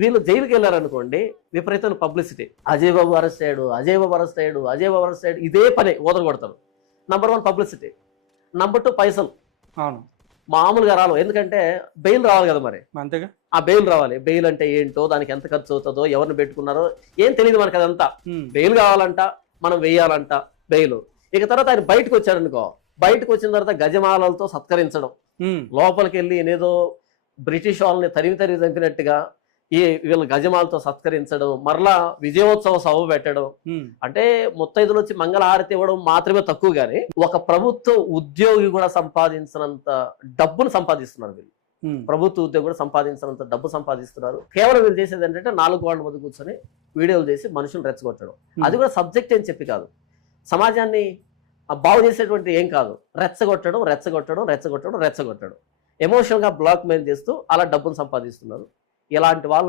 వీళ్ళు జైలుకి వెళ్ళారనుకోండి, విపరీతమైన పబ్లిసిటీ. అజయ్ బాబు అరెస్ట్ అయ్యాడు, అజయ్ బాబు అరెస్ట్ అయ్యాడు, అజయ్ బాబు అరెస్ట్ అయ్యాడు, ఇదే పని ఓదలు కొడతారు. Number 1 publicity. నంబర్ 2 పైసలు. అవును, మామూలుగా రావు, ఎందుకంటే బెయిల్ రావాలి కదా. మరి అంతేగా. ఆ బెయిల్ రావాలి. బెయిల్ అంటే ఏంటో, దానికి ఎంత ఖర్చు అవుతుందో, ఎవరిని పెట్టుకున్నారో ఏం తెలియదు మనకు. అదంతా బెయిల్ కావాలంట, మనం వేయాలంట బెయిల్. ఇక తర్వాత ఆయన బయటకు వచ్చాడనుకో, బయటకు వచ్చిన తర్వాత గజమాలలతో సత్కరించడం, లోపలికి వెళ్ళి ఏదో బ్రిటిష్ వాళ్ళని తరిమి చంపినట్టుగా వీళ్ళ గజమాలతో సత్కరించడం, మరలా విజయోత్సవ సభ పెట్టడం. అంటే ముత్తైదులు వచ్చి మంగళహారతి ఇవ్వడం మాత్రమే తక్కువ, కానీ ఒక ప్రభుత్వ ఉద్యోగి కూడా సంపాదించినంత డబ్బును సంపాదిస్తున్నారు వీళ్ళు. ప్రభుత్వ ఉద్యోగి కూడా సంపాదించినంత డబ్బు సంపాదిస్తున్నారు. కేవలం వీళ్ళు చేసేది ఏంటంటే 4 గోడల మధ్య కూర్చొని వీడియోలు చేసి మనుషులు రెచ్చగొట్టడం. అది కూడా సబ్జెక్ట్ అని చెప్పి కాదు, సమాజాన్ని బాగు చేసేటువంటి ఏం కాదు, రెచ్చగొట్టడం రెచ్చగొట్టడం రెచ్చగొట్టడం రెచ్చగొట్టడం, ఎమోషనల్గా బ్లాక్ మెయిల్ చేస్తూ అలా డబ్బును సంపాదిస్తున్నారు. ఇలాంటి వాళ్ళు